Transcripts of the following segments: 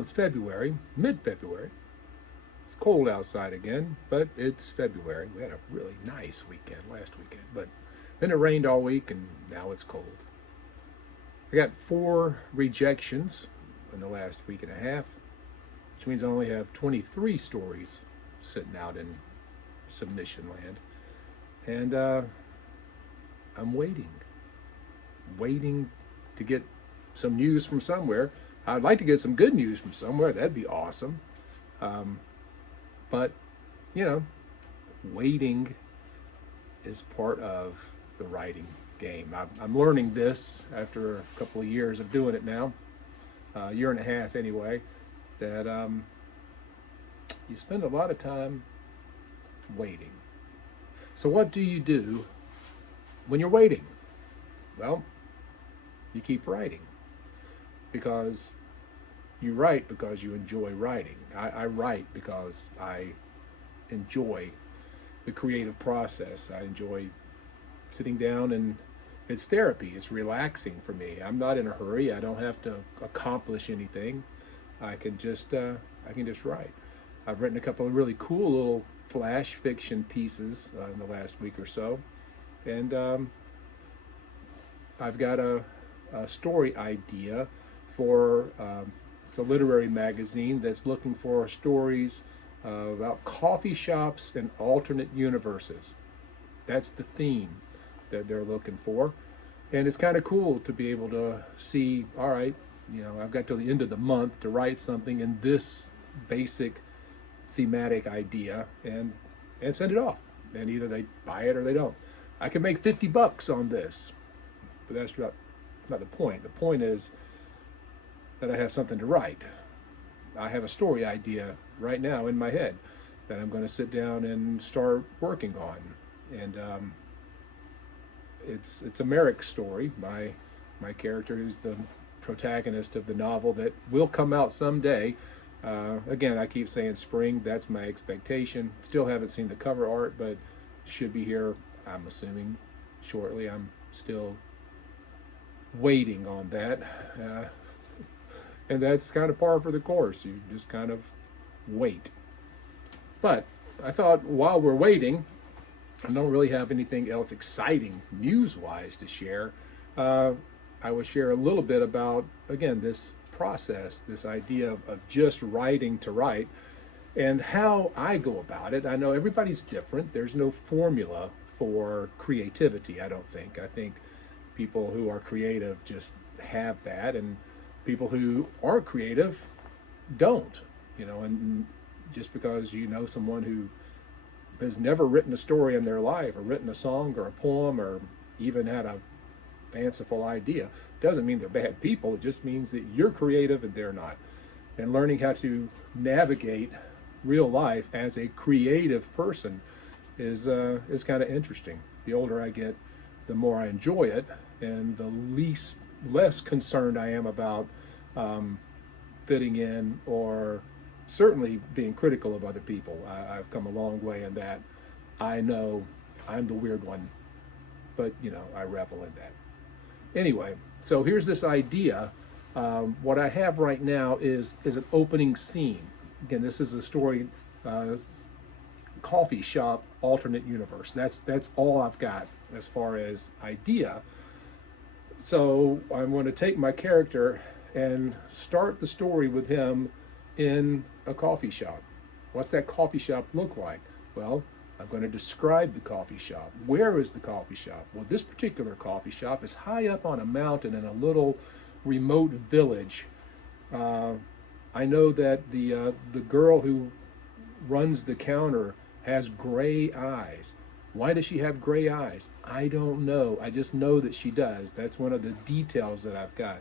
it's February, mid-February. It's cold outside again, but it's February. We had a really nice weekend last weekend, but then it rained all week and now it's cold. I got 4 rejections in the last week and a half, which means I only have 23 stories sitting out in submission land. And I'm waiting to get some news from somewhere. I'd like to get some good news from somewhere. That'd be awesome. Um, but, you know, waiting is part of the writing game. I'm learning this after a couple of years of doing it now, a year and a half anyway, that you spend a lot of time waiting. So, what do you do when you're waiting? Well, you keep writing because you write because you enjoy writing. I write because I enjoy the creative process. I enjoy sitting down, and it's therapy. It's relaxing for me. I'm not in a hurry. I don't have to accomplish anything. I can just write. I've written a couple of really cool little flash fiction pieces in the last week or so, and I've got a story idea for it's a literary magazine that's looking for stories about coffee shops and alternate universes. That's the theme that they're looking for. And it's kind of cool to be able to see, all right, I've got till the end of the month to write something in this basic thematic idea and send it off. And either they buy it or they don't. I can make $50 on this, but that's not the point. The point is that I have something to write. I have a story idea right now in my head that I'm going to sit down and start working on. And it's a Merrick story. My character is the protagonist of the novel that will come out someday. Again, I keep saying spring. That's my expectation. Still haven't seen the cover art, but should be here, I'm assuming, shortly. I'm still waiting on that. And that's kind of par for the course. You just kind of wait. But I thought while we're waiting, I don't really have anything else exciting news-wise to share. I will share a little bit about, again, this process, this idea of just writing to write, and how I go about it. I know everybody's different. There's no formula for creativity, I don't think. I think people who are creative just have that, and people who aren't creative don't, and just because you know someone who has never written a story in their life or written a song or a poem or even had a fanciful idea doesn't mean they're bad people. It just means that you're creative and they're not. And learning how to navigate real life as a creative person is kind of interesting. The older I get, the more I enjoy it, and the less concerned I am about fitting in or certainly being critical of other people. I've come a long way in that. I know I'm the weird one, but I revel in that. Anyway, so here's this idea. What I have right now is an opening scene. Again, this is a story, coffee shop alternate universe. That's all I've got as far as idea. So I'm going to take my character and start the story with him in a coffee shop. What's that coffee shop look like? Well, I'm going to describe the coffee shop. Where is the coffee shop? Well, this particular coffee shop is high up on a mountain in a little remote village. I know that the girl who runs the counter has gray eyes. Why does she have gray eyes? I don't know. I just know that she does. That's one of the details that I've got.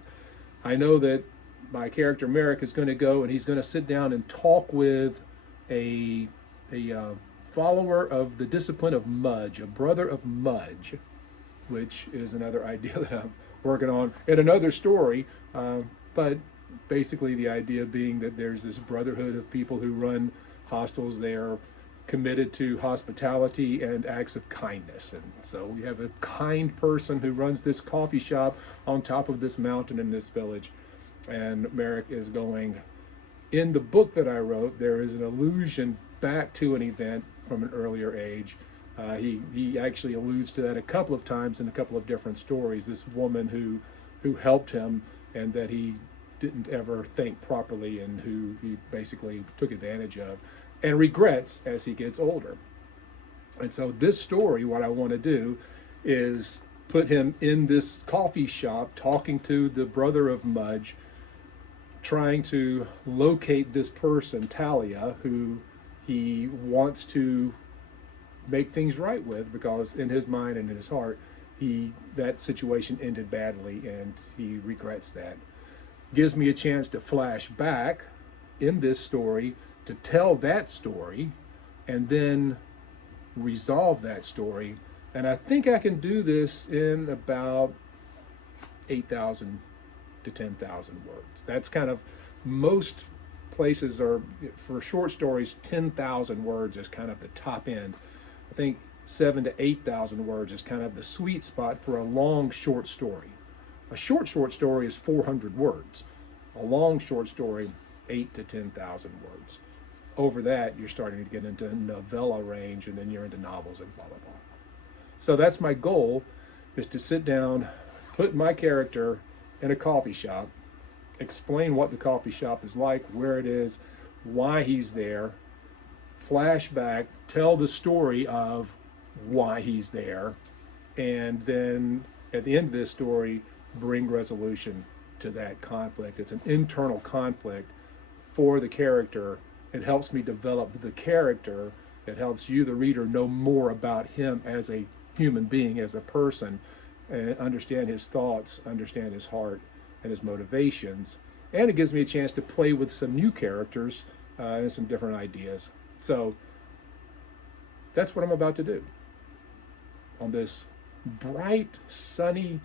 I know that my character Merrick is going to go and he's going to sit down and talk with a follower of the discipline of Mudge, a brother of Mudge, which is another idea that I'm working on in another story. But basically the idea being that there's this brotherhood of people who run hostels. They are committed to hospitality and acts of kindness. And so we have a kind person who runs this coffee shop on top of this mountain in this village. And Merrick is going In the book that I wrote, there is an allusion back to an event from an earlier age. He actually alludes to that a couple of times in a couple of different stories. This woman who helped him and that he didn't ever think properly, and who he basically took advantage of and regrets as he gets older. And so this story, what I want to do is put him in this coffee shop talking to the brother of Mudge, trying to locate this person, Talia, who he wants to make things right with, because in his mind and in his heart, that situation ended badly and he regrets that. Gives me a chance to flash back in this story to tell that story and then resolve that story. And I think I can do this in about 8,000 to 10,000 words. That's kind of, most places are, for short stories, 10,000 words is kind of the top end. I think 7,000 to 8,000 words is kind of the sweet spot for a long short story. A short story is 400 words. A long short story, 8,000 to 10,000 words. Over that, you're starting to get into novella range, and then you're into novels and blah, blah, blah. So that's my goal, is to sit down, put my character in a coffee shop, explain what the coffee shop is like, where it is, why he's there, flashback, tell the story of why he's there, and then at the end of this story, bring resolution to that conflict. It's an internal conflict for the character. It helps me develop the character. It helps you, the reader, know more about him as a human being, as a person, and understand his thoughts, understand his heart and his motivations. And it gives me a chance to play with some new characters and some different ideas. So that's what I'm about to do on this bright, sunny,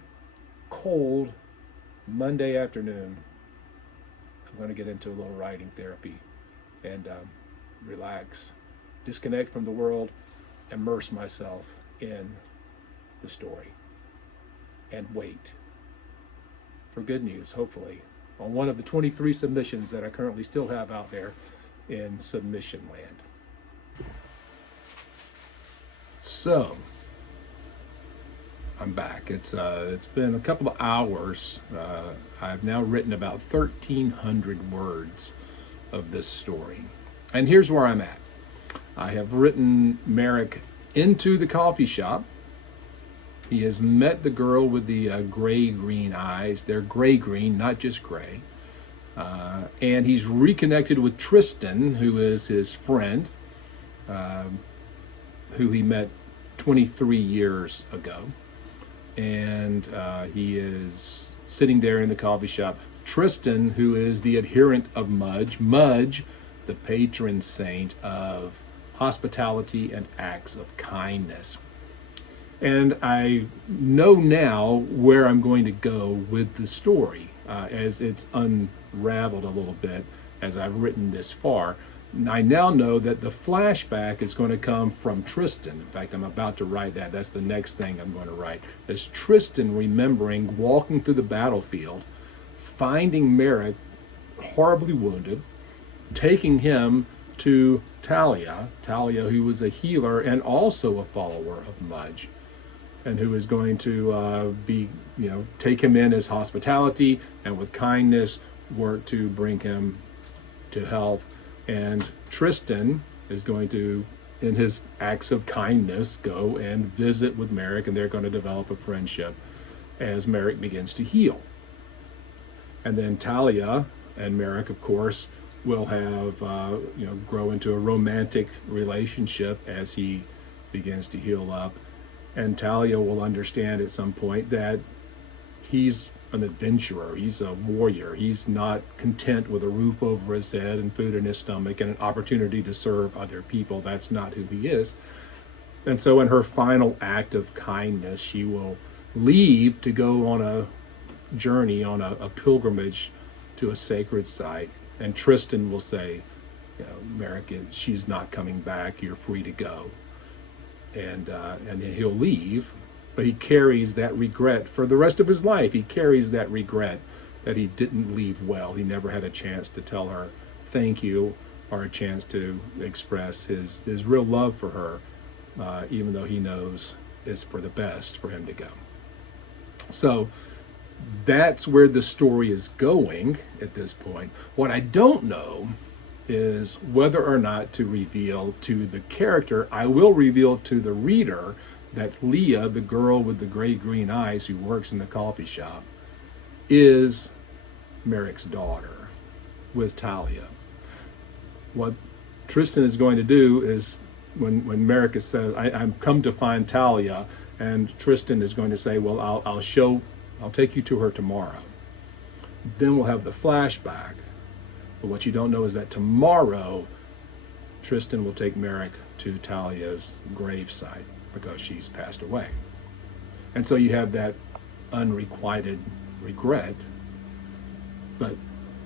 cold Monday afternoon. I'm going to get into a little writing therapy and relax, disconnect from the world, immerse myself in the story, and wait for good news, hopefully, on one of the 23 submissions that I currently still have out there in submission land. So, I'm back. It's been a couple of hours. I've now written about 1,300 words of this story. And here's where I'm at. I have written Merrick into the coffee shop. He has met the girl with the gray-green eyes. They're gray-green, not just gray. And he's reconnected with Tristan, who is his friend, who he met 23 years ago. And he is sitting there in the coffee shop. Tristan, who is the adherent of Mudge, the patron saint of hospitality and acts of kindness. And I know now where I'm going to go with the story as it's unraveled a little bit as I've written this far. I now know that the flashback is going to come from Tristan. In fact, I'm about to write that. That's the next thing I'm going to write. Is Tristan remembering walking through the battlefield, finding Merrick horribly wounded, taking him to Talia, who was a healer and also a follower of Mudge, and who is going to take him in as hospitality and with kindness work to bring him to health. And Tristan is going to, in his acts of kindness, go and visit with Merrick, and they're going to develop a friendship as Merrick begins to heal. And then Talia and Merrick, of course, will have grow into a romantic relationship as he begins to heal up. And Talia will understand at some point that he's an adventurer, he's a warrior, he's not content with a roof over his head and food in his stomach and an opportunity to serve other people. That's not who he is. And so in her final act of kindness, she will leave to go on a journey, on a pilgrimage to a sacred site. And Tristan will say, Merrick, she's not coming back, you're free to go. And he'll leave, but he carries that regret for the rest of his life. He carries that regret that he didn't leave well. He never had a chance to tell her thank you or a chance to express his real love for her, even though he knows it's for the best for him to go. So that's where the story is going at this point. What I don't know is whether or not to reveal to the character. I will reveal to the reader that Leah, the girl with the gray-green eyes who works in the coffee shop, is Merrick's daughter with Talia. What Tristan is going to do is when Merrick says, I'm come to find Talia, and Tristan is going to say, well, I'll take you to her tomorrow. Then we'll have the flashback. But what you don't know is that tomorrow, Tristan will take Merrick to Talia's gravesite because she's passed away. And so you have that unrequited regret, but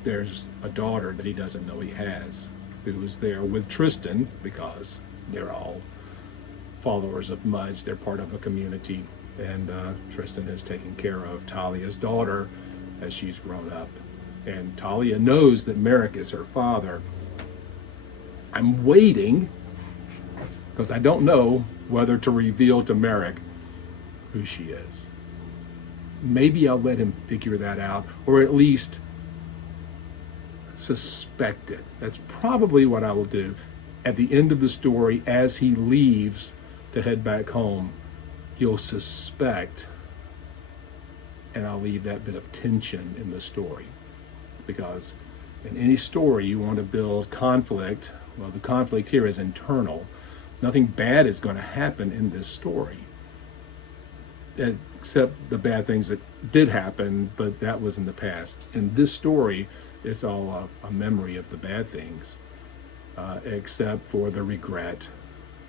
there's a daughter that he doesn't know he has, who is there with Tristan because they're all followers of Mudge. They're part of a community, and Tristan is taking care of Talia's daughter as she's grown up. And Talia knows that Merrick is her father. I'm waiting because I don't know whether to reveal to Merrick who she is. Maybe I'll let him figure that out, or at least suspect it. That's probably what I will do. At the end of the story, as he leaves to head back home, he'll suspect, and I'll leave that bit of tension in the story. Because in any story, you want to build conflict. Well, the conflict here is internal. Nothing bad is going to happen in this story, except the bad things that did happen, but that was in the past. In this story, it's all a memory of the bad things, except for the regret,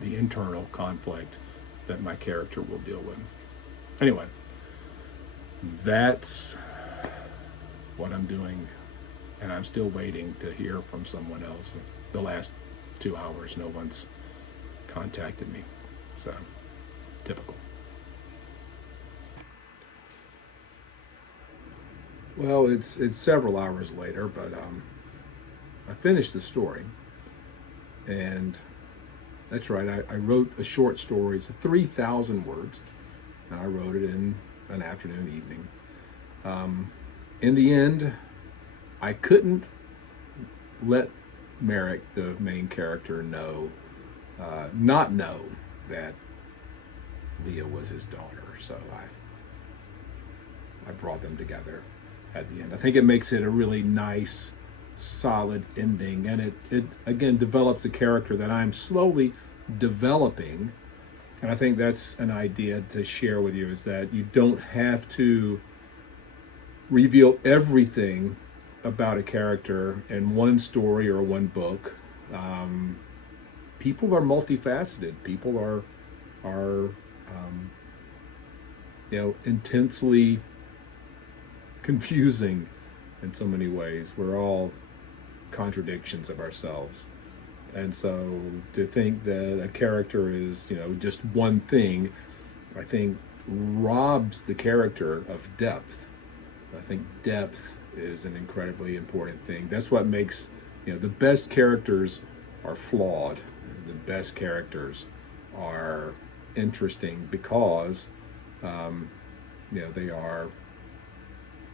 the internal conflict that my character will deal with. Anyway, that's what I'm doing, and I'm still waiting to hear from someone else. The last 2 hours, no one's contacted me, so typical. Well, it's several hours later, but I finished the story, and that's right. I wrote a short story. It's 3,000 words, and I wrote it in an afternoon, evening. In the end, I couldn't let Merrick, the main character, not know that Leah was his daughter. So I brought them together at the end. I think it makes it a really nice, solid ending, and it again develops a character that I'm slowly developing. And I think that's an idea to share with you, is that you don't have to reveal everything about a character in one story or one book. People are multifaceted. People are intensely confusing in so many ways. We're all contradictions of ourselves. And so to think that a character is, just one thing, I think robs the character of depth. I think depth is an incredibly important thing. That's what makes, the best characters are flawed. The best characters are interesting because,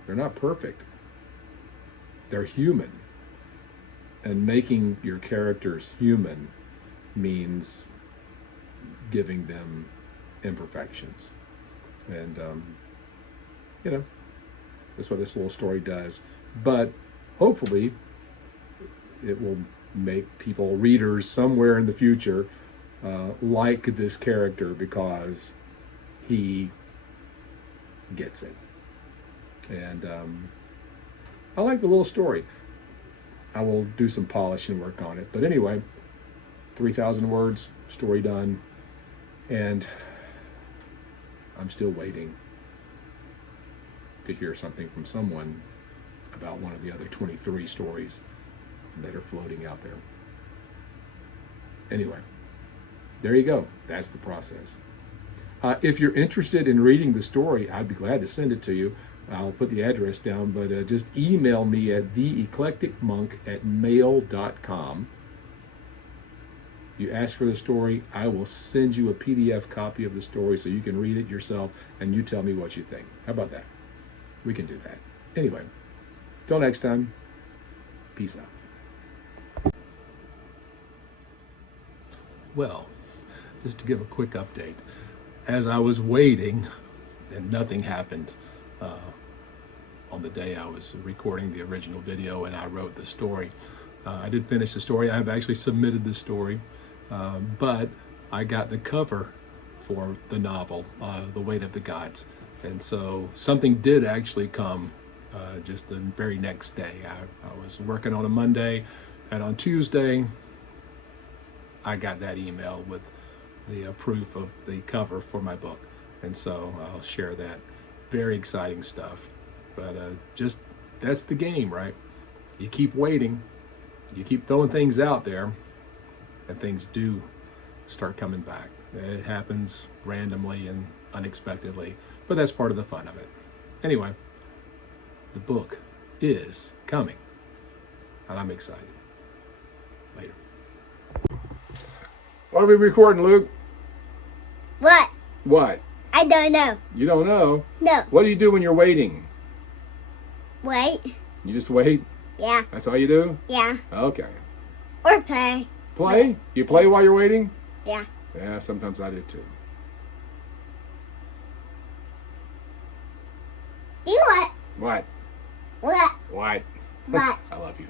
they're not perfect. They're human. And making your characters human means giving them imperfections. And, that's what this little story does. But hopefully it will make people, readers somewhere in the future, like this character because he gets it. And I like the little story. I will do some polish and work on it. But anyway, 3,000 words, story done. And I'm still waiting to hear something from someone about one of the other 23 stories that are floating out there. Anyway, there you go. That's the process. If you're interested in reading the story, I'd be glad to send it to you. I'll put the address down, but just email me at theeclecticmonk@mail.com. You ask for the story, I will send you a PDF copy of the story so you can read it yourself and you tell me what you think. How about that? We can do that. Anyway, till next time, peace out. Well, just to give a quick update, as I was waiting and nothing happened on the day I was recording the original video and I wrote the story. I did finish the story. I have actually submitted the story, but I got the cover for the novel, The Weight of the Gods. And so something did actually come just the very next day. I was working on a Monday, and on Tuesday, I got that email with the proof of the cover for my book. And so I'll share that. Very exciting stuff. But just, that's the game, right? You keep waiting, you keep throwing things out there, and things do start coming back. It happens randomly and unexpectedly, but that's part of the fun of it. Anyway, the book is coming, and I'm excited. Later. What are we recording, Luke? What? What? I don't know. You don't know? No. What do you do when you're waiting? Wait. You just wait? Yeah. That's all you do? Yeah. Okay. Or play. Play? You play while you're waiting? Yeah. Yeah, sometimes I do too. Do what? What? What? What? What? I love you.